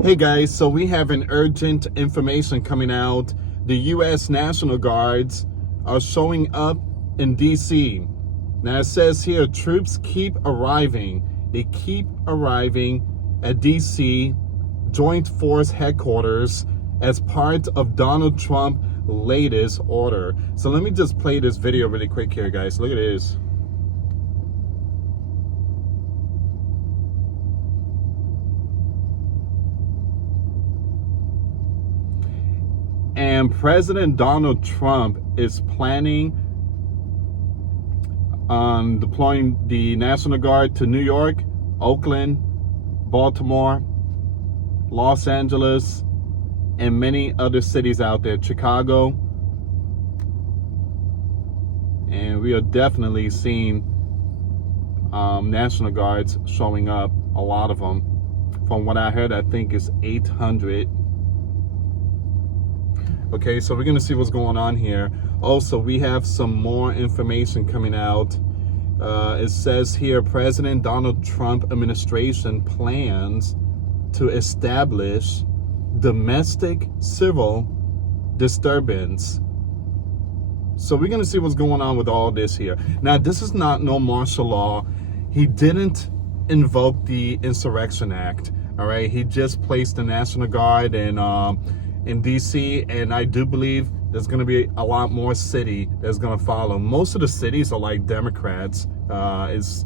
Hey guys, so we have an urgent information coming out. The US National Guards are showing up in DC. Now it says here, troops keep arriving. They keep arriving at DC Joint Force Headquarters as part of Donald Trump's latest order. So let me just play this video really quick here, guys. Look at this. And President Donald Trump is planning on deploying the National Guard to New York, Oakland, Baltimore, Los Angeles, and many other cities out there, Chicago. And we are definitely seeing National Guards showing up, a lot of them. From what I heard, I think it's 800. Okay, so we're going to see what's going on here. Also, we have some more information coming out. It says here, President Donald Trump administration plans to establish domestic civil disturbance. So we're going to see what's going on with all this here. Now, this is not no martial law. He didn't invoke the Insurrection Act. All right, he just placed the National Guard in DC, and I do believe there's going to be a lot more city that's going to follow. Most of the cities are like Democrats. It's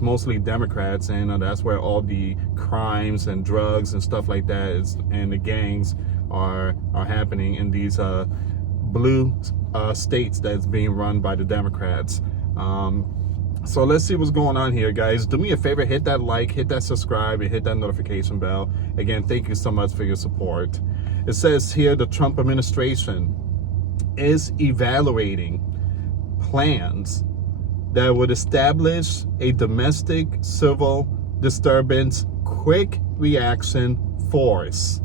mostly Democrats, and that's where all the crimes and drugs and stuff like that is, and the gangs are happening in these blue states that's being run by the Democrats. So let's see what's going on here, guys. Do me a favor, hit that like, hit that subscribe, and hit that notification bell. Again, thank you so much for your support. It says here the Trump administration is evaluating plans that would establish a domestic civil disturbance quick reaction force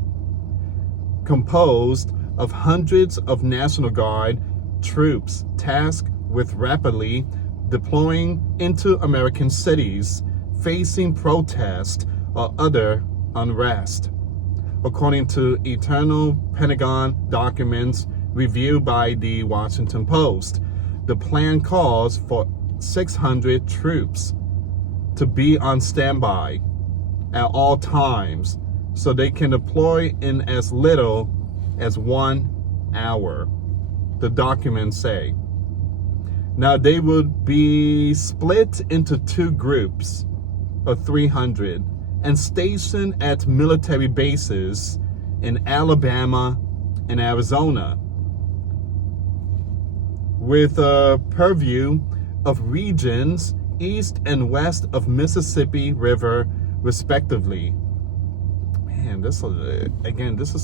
composed of hundreds of National Guard troops tasked with rapidly deploying into American cities facing protest or other unrest. According to internal Pentagon documents reviewed by the Washington Post, the plan calls for 600 troops to be on standby at all times so they can deploy in as little as 1 hour, the documents say. Now, they would be split into two groups of 300 and stationed at military bases in Alabama and Arizona, with a purview of regions east and west of Mississippi River, respectively. Man, this is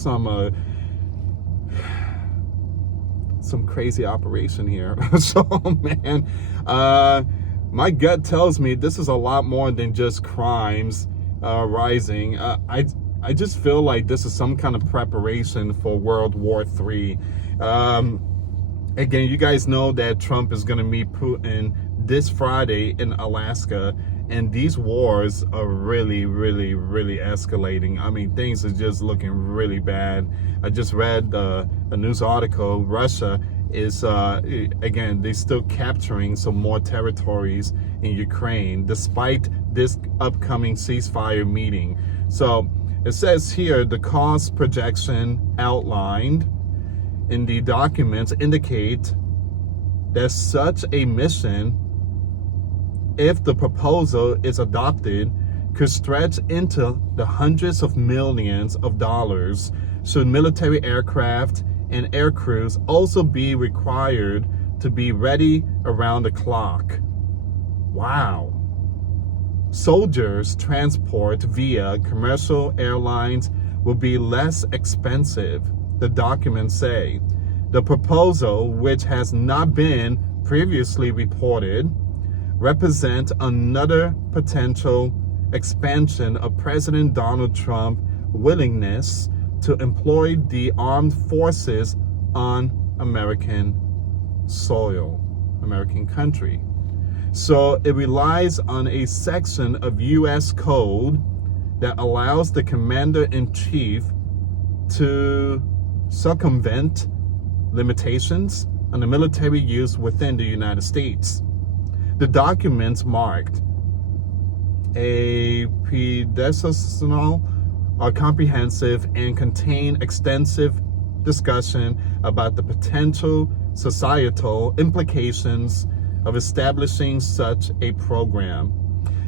some crazy operation here. So, man, my gut tells me this is a lot more than just crimes rising. I just feel like this is some kind of preparation for World War III. Again, you guys know that Trump is going to meet Putin this Friday in Alaska, and these wars are really, really, really escalating. I mean, things are just looking really bad. I just read a news article. Russia is, again, they're still capturing some more territories in Ukraine, despite this upcoming ceasefire meeting. So it says here, the cost projection outlined in the documents indicate that such a mission, if the proposal is adopted, could stretch into the hundreds of millions of dollars should military aircraft and air crews also be required to be ready around the clock. Wow. Soldiers' transport via commercial airlines will be less expensive, the documents say. The proposal, which has not been previously reported, represents another potential expansion of President Donald Trump's willingness to employ the armed forces on American soil, American country. So it relies on a section of U.S. Code that allows the commander-in-chief to circumvent limitations on the military use within the United States. The documents marked a predecessor are comprehensive and contain extensive discussion about the potential societal implications of establishing such a program.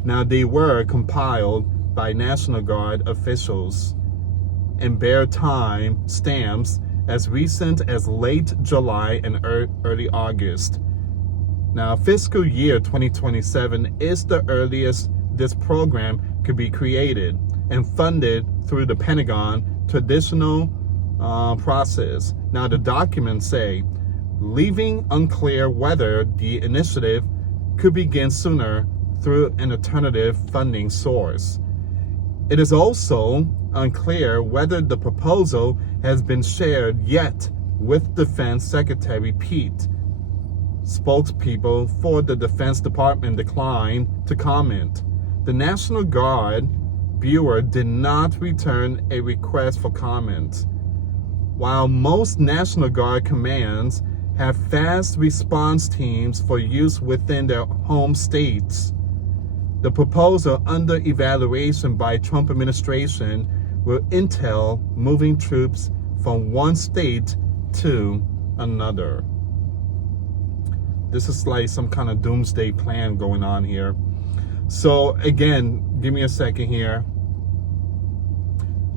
Now, they were compiled by National Guard officials and bear time stamps as recent as late July and early August. Now, fiscal year 2027 is the earliest this program could be created and funded through the Pentagon traditional process. Now, the documents say, leaving unclear whether the initiative could begin sooner through an alternative funding source. It is also unclear whether the proposal has been shared yet with Defense Secretary Pete. Spokespeople for the Defense Department declined to comment. The National Guard Bureau did not return a request for comment. While most National Guard commands have fast response teams for use within their home states, the proposal under evaluation by Trump administration will entail moving troops from one state to another. This is like some kind of doomsday plan going on here. So again, give me a second here.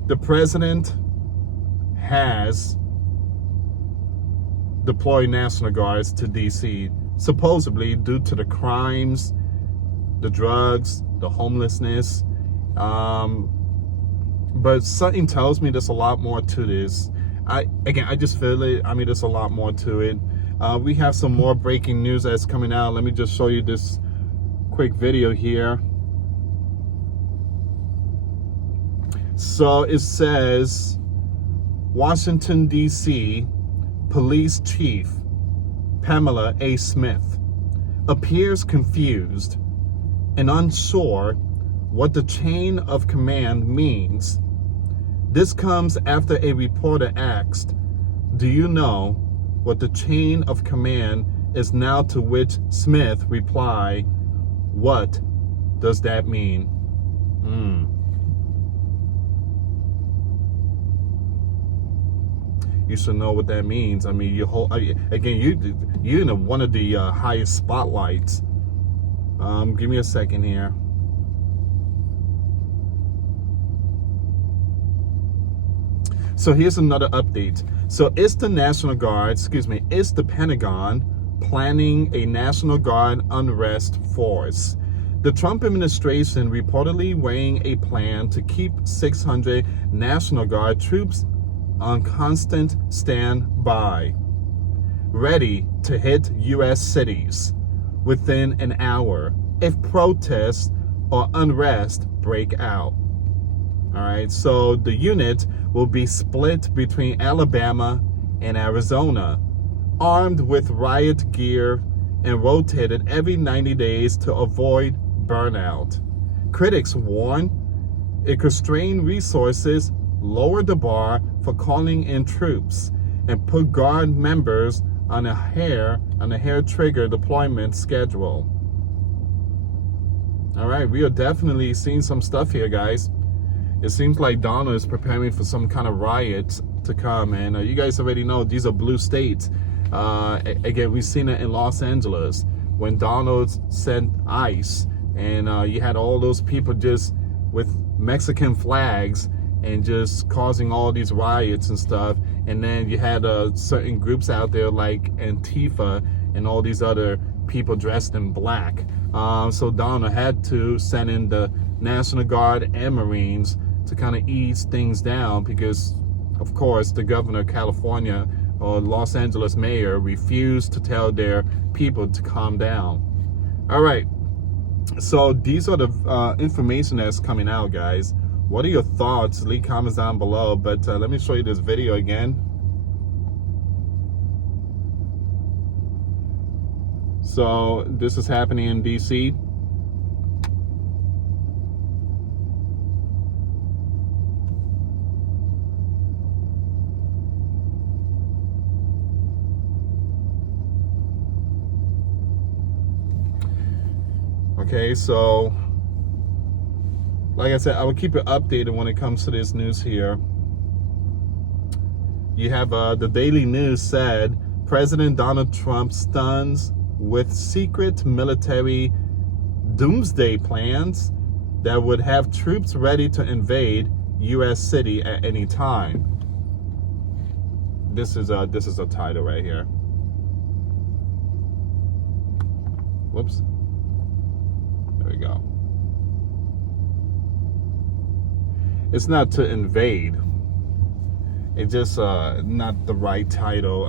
The president has deployed National Guards to DC, supposedly due to the crimes, the drugs, the homelessness. But something tells me there's a lot more to this. I just feel it. I mean, there's a lot more to it. We have some more breaking news that's coming out. Let me just show you this quick video here. So it says, Washington, D.C. Police Chief Pamela A. Smith appears confused and unsure what the chain of command means. This comes after a reporter asked, "Do you know what the chain of command is now?" To which Smith replied, "What does that mean?" You should know what that means. I mean, you're in one of the highest spotlights. Give me a second here. So here's another update. So is the Pentagon planning a National Guard unrest force? The Trump administration reportedly weighing a plan to keep 600 National Guard troops on constant standby, ready to hit U.S. cities within an hour if protests or unrest break out. All right, so the unit will be split between Alabama and Arizona, armed with riot gear and rotated every 90 days to avoid burnout. Critics warn it could strain resources, lower the bar for calling in troops, and put Guard members on a hair trigger deployment schedule. All right, we are definitely seeing some stuff here, guys. It seems like Donald is preparing for some kind of riots to come, and you guys already know these are blue states. Again, we've seen it in Los Angeles when Donald sent ICE, and you had all those people just with Mexican flags and just causing all these riots and stuff. And then you had certain groups out there like Antifa and all these other people dressed in black. So Donald had to send in the National Guard and Marines to kind of ease things down because, of course, the governor of California or Los Angeles mayor refused to tell their people to calm down. All right. So these are the information that's coming out, guys. What are your thoughts? Leave comments down below. But let me show you this video again. So this is happening in DC. Okay, so like I said, I will keep it updated when it comes to this news here. You have the Daily News said President Donald Trump stuns with secret military doomsday plans that would have troops ready to invade US city at any time. This is a title right here. Whoops. There we go. It's not to invade. It's just not the right title.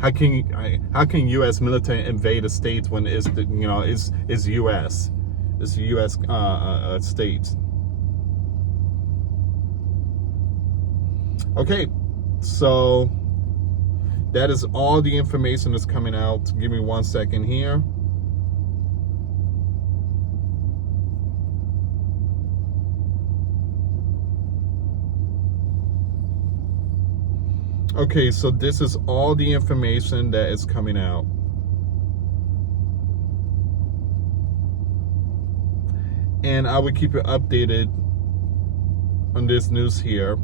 How can U.S. military invade a state when it's it's U.S. It's U.S. States. Okay, so that is all the information that's coming out. Give me 1 second here. Okay, so this is all the information that is coming out. And I will keep you updated on this news here.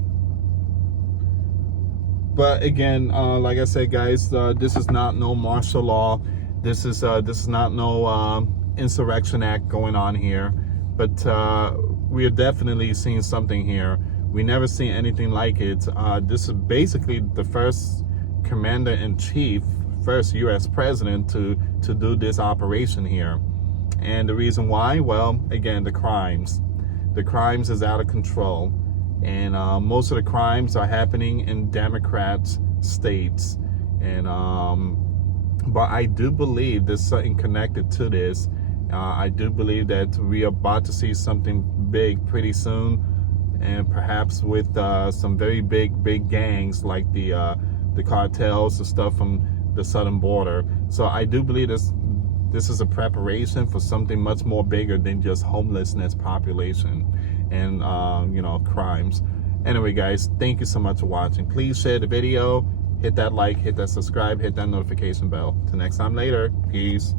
But again, like I said, guys, this is not no martial law. This is not no insurrection act going on here. But we are definitely seeing something here. We never seen anything like it. This is basically the first commander-in-chief, first U.S. president to do this operation here. And the reason why, well, again, the crimes. The crimes is out of control. And most of the crimes are happening in Democrat states. And but I do believe there's something connected to this. I do believe that we are about to see something big pretty soon. And perhaps with some very big gangs like the cartels, the stuff from the southern border. So I do believe this is a preparation for something much more bigger than just homelessness, population, and crimes. Anyway, guys, thank you so much for watching. Please share the video, hit that like, hit that subscribe, hit that notification bell. Till next time later, peace.